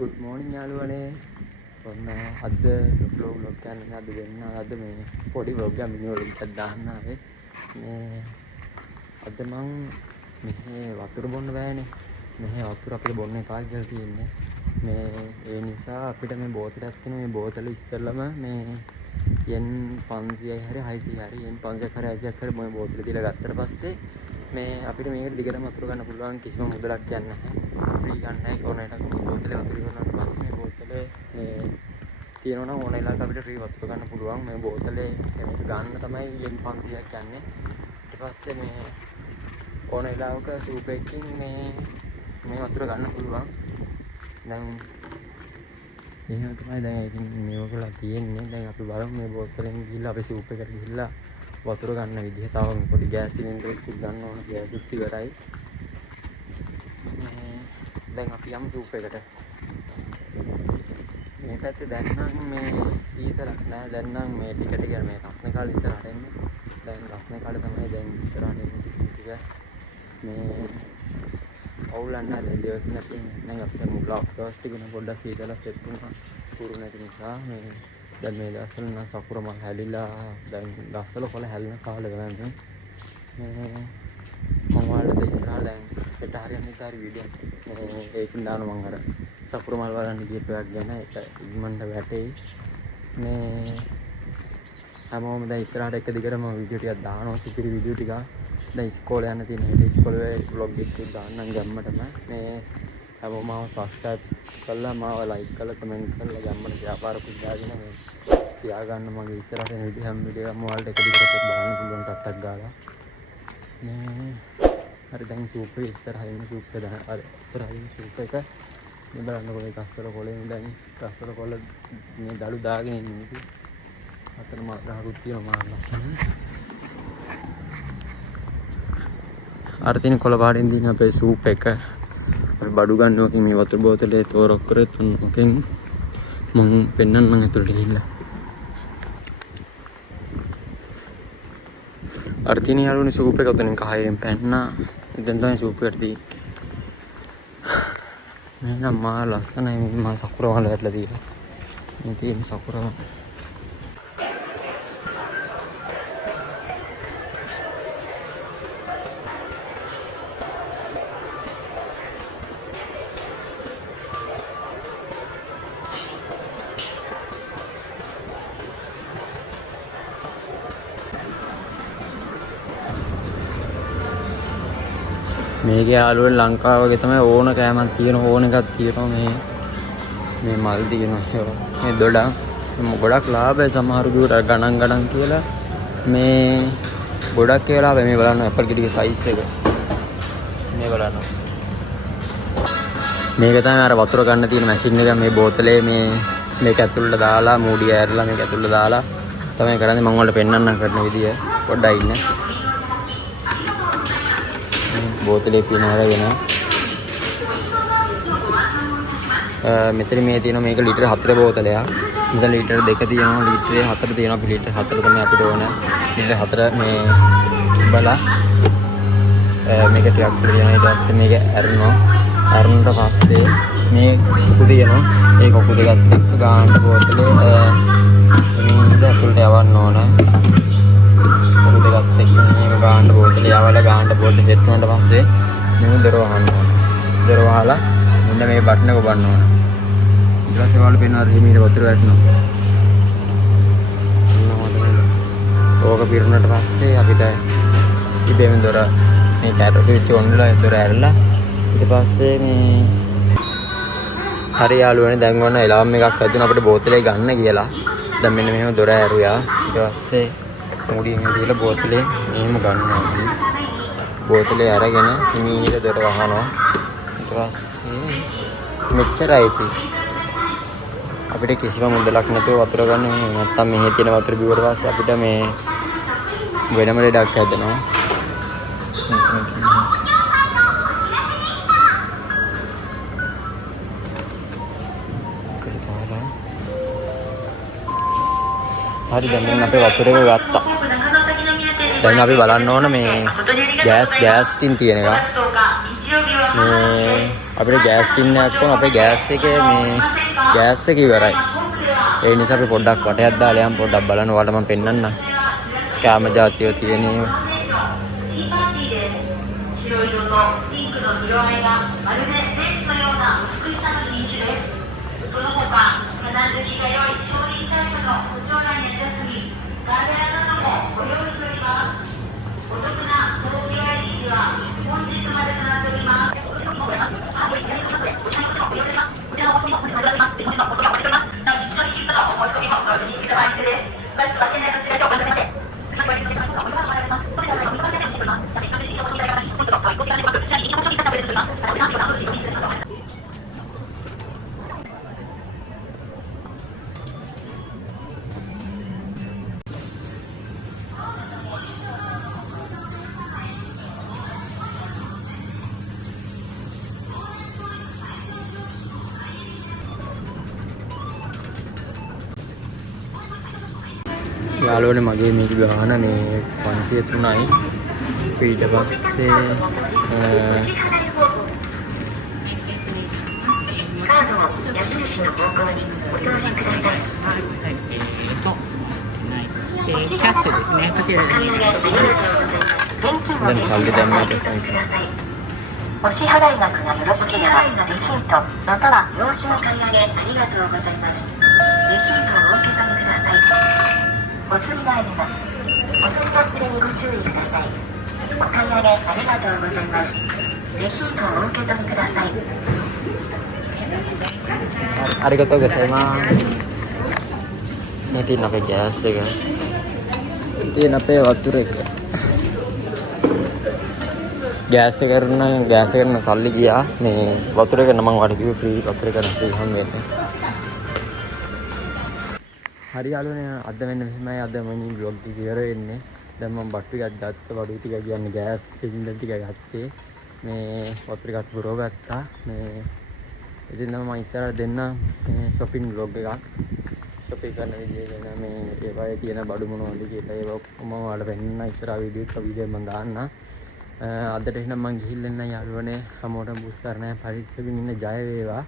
Good morning යාළුවනේ. ඔන්න අද vlog එකක් අද දෙන්න අද මේ පොඩි vlog එකක් මිනි vlog එකක් දාන්න ආවේ. මේ අද මං මෙහි වතුර බොන්න බෑනේ. මෙහි වතුර අපිට බොන්න එපා කියලා තියෙන්නේ. මේ ඒ නිසා අපිට මේ බෝතලයක් තියෙන මේ බෝතල ඉස්සෙල්ලම මේ yen 500යි හරි 600යි හරි yen 500ක් හරි 600ක් හරි මේ බෝතල දීලා ගත්තට පස්සේ මේ අපිට මේක දිගටම වතුර ගන්න පුළුවන් කිසිම මුදලක් යන්නේ නැහැ. ෆ්‍රී ගන්නයි ඕනෙට මේ බෝතලේ වතුර ඉවරනට පස්සේ මේ බෝතලේ මේ තියෙනවා නම් ඕනෙලාට අපිට ෆ්‍රී වතුර ගන්න පුළුවන්. මේ බෝතලේ මේක ගන්න තමයි yen 500ක් යන්නේ. ඊට පස්සේ මේ ඕනෙලාවක සූප් එකකින් මේ වතුර ගන්න පුළුවන්. දැන් එහෙනම් තමයි දැන් ඉතින් මේක කරලා තියෙන්නේ. දැන් අපි බලමු මේ බෝතලෙන් ගිහිල්ලා අපි සූප් එකට ගිහිල්ලා වතුර ගන්න විදිහ. තව පොඩි ගෑස් සිලින්ඩරයක් ගන්න ඕන. ගෑස් උත් ඉවරයි. දැන් අපි යමු සූප් එකට. මේ පැත්තේ දැන් නම් මේ සීතලක් නෑ. දැන් නම් මේ ටික ටික මේ රස්නේ කාලේ ඉස්සරහට එන්නේ. දැන් රස්නේ කාලේ තමයි දැන් ඉස්සරහට එන්නේ ටික මේ අවුලක් නෑ. දැන් දවස් නැති නම් අපිට මුග්ලාක් දවස් ටිකන පොඩ්ඩක් සීතලක් සෙට් වුණා. පුරු නැති නිසා මේ දැන් මේ දවස්වල නම් සකුර මල් හැලිලා දැන් ගස්වල කොළ හැලෙන කාලේ ගමන් මේ මම වලට ඉස්සරහ දැන් පිට හරියන්නේ කාරි වීඩියෝ ඒකින් දාන මම අර සකුර මල් වලන්න ගියපු එකක් ගැන ඒක ඉක්මනට වැටෙයි මේ හැමෝම දැන් ඉස්සරහට එක දිගටම වීඩියෝ ටිකක් දානවා සිතිරි වීඩියෝ ටික දැන් ඉස්කෝලේ යන තියෙන හැටි ඉස්කෝලේ vlog එකක් දාන්නම් ගැම්මටම මේ හැමෝම මාව subscribe කරලා මාව like කරලා comment කරලා ගැම්මට ව්‍යාපාරකුත් දාගෙන මේ තියා ගන්න මගේ ඉස්සරහට එන වීඩියෝ හැම වීඩියෝ එකම වලට එක දිගට බලන්න පුළුවන් ටට්ටක් ගාලා මේ හරි දැන් සූප් එක ඉස්සරහින් සූප් එක දාන අර ඉස්සරහින් සූප් එක මේ බලන්නකො මේ කස්සල කොලේ දැන් කස්සල කොල මේ දළු දාගෙන ඉන්නේ ඉතින් අතන මා ගහකුත් තියෙනවා මා ලස්සන අර තියෙන කොළ පාටින් දින අපේ සූප් එක අපි බඩු ගන්නවා මේ වතුර බෝතලේ තෝරක් කරේ තුනකින් මම පෙන්නන්නම් ඇතුළට ගිහිල්ලා අර තියෙන යාළුවනේ සූප් එක උතනින් කහයිරෙන් පැන්නා දැන් තමයි සූප් එකට තියෙන්නේ නේද මා ලස්සනයි මා සකුර වල වැටලා තියෙනවා මේ තියෙන සකුර මේකේ යාළුවෝ ලංකාව වගේ තමයි ඕන කෑමක් තියෙන ඕන එකක් තියෙනවා මේ මල් තියෙනවා මේ ගොඩක් ලාභයි සමහරු දුර ගණන් කියලා මේ ගොඩක් කියලා මේ බලන්න ඇපල් ගෙඩියේ සයිස් එක මේ බලන්න මේක තමයි අර වතුර ගන්න තියෙන මැෂින් එක මේ බෝතලේ මේක ඇතුළට දාලා මූඩිය ඇරලා මේක ඇතුළට දාලා තමයි කරන්නේ මම ඔයාලට පෙන්නන්නම් කරන විදිය පොඩ්ඩක් ඉන්න බෝතලේ පින අරගෙන මෙතන මේ තියෙනවා මේක ලිටර් 4 බෝතලයක්. මෙතන ලිටර් 2 තියෙනවා ලිටර් 4 තියෙනවා අපි ලිටර් 4 තමයි අපිට ඕන. ලිටර් 4 මේ බලා මේක ටිකක් තියෙනවා ඊට පස්සේ මේක ඇරනවා. ඇරුණට පස්සේ මේ කුඩු තියෙනවා. ඒ කුඩු දෙකත් එක්ක ගාන බෝතලේ මේක ඇතුළට යවන්න ඕන. කුඩු දෙකත් එක්ක මේක ගාන බෝතලේ යවලා ගාන බෝතලේ සෙට් වුණාට පස්සේ මෙන්න දොර වහන්න ඕන. දොර වහලා මෙන්න මේ බටන් එක ඔබන්න ඕන. ඊට පස්සේ වල පේනවා රිමීට වතුර වැටෙනවා. ඕක පිරුණාට පස්සේ අපිට ඉබේම දොර මේ කැටර් ස්විච් ඔන් වෙලා දොර ඇරලා ඊට පස්සේ මේ හරි යාළුවනේ දැන් වන්න එලාම් එකක් හදුන අපිට බෝතලේ ගන්න කියලා. දැන් මෙන්න මෙහෙම දොර ඇරුවා. ඊට පස්සේ මුඩියෙන් දීලා බෝතලේ මෙහෙම ගන්නවා. බෝතලේ අරගෙන හිමීට දොර වහනවා. ඊට පස්සේ මෙච්චරයි ඉතින්. අපිට කිසිම මුදලක් නැතුව වතුර ගන්න නැත්තම් මෙහි තියෙන වතුර බිව්වට පස්සේ අපිට මේ වෙනම ලෙඩක් හැදෙනවා. හරි දැන් අපේ වතුර එක ගත්තා. දැන් අපි බලන්න ඕන මේ ගෑස් ටින් තියෙන එක. මේ අපිට ගෑස් කින්නයක් වුණා. අපේ ගෑස් එකේ මේ ගෑස් එක ඉවරයි. ඒ නිසා අපි පොඩ්ඩක් වටයක් දාලා යම් පොඩ්ඩක් බලන්න. ඔයාලට මම පෙන්නන්නම්. කැම ජාතිය තියෙන ඒවා. 白色とピンクの色合いがまるでレースのような美しさの品種です。その他、花好きが良い少林タイプの補聴内熱休み、ガーベラなどもご用意しております。お得な高級アイリスは本日までとなっております。යාළුවනේ මගේ මේක ගාන මේ 503යි. ඊට පස්සේ カードを矢印の方向にお通しください。キャッシュですね。こちらに。現金をレシートにお受け取りください。お支払い額がよろしければレシートまたは用紙を買い上げありがとうございます。レシートをお受け取りください。お釣りがあります。お釣り忘れにご注意ください。お買い上げありがとうございます。レシートをお受け取りください。ありがとうございます。Ini tin apa gas ya kan? Tin apa waktu reka? Gas karena kali dia nih waktu reka namang wadi juga free waktu reka nanti hamil. Hari lalu nih ada mana ada mana blog di kira ini dan membantu ada baru tiga jam gas sehingga tiga hati nih waktu reka buru kata nih itu nama istilah denna shopping blog ya. shopping කරන විදිය ගැන මේ ඒවායේ තියෙන බඩු මොනවද කියලා ඒක මම ඔයාලට පෙන්නන ඉස්සරහ වීඩියෝ මම දාන්න. අදට එහෙනම් මම ගිහිල්ලා එන්න යාළුවනේ. හැමෝටම බුස්සරණය පරිස්සමින් ඉන්න ජය වේවා.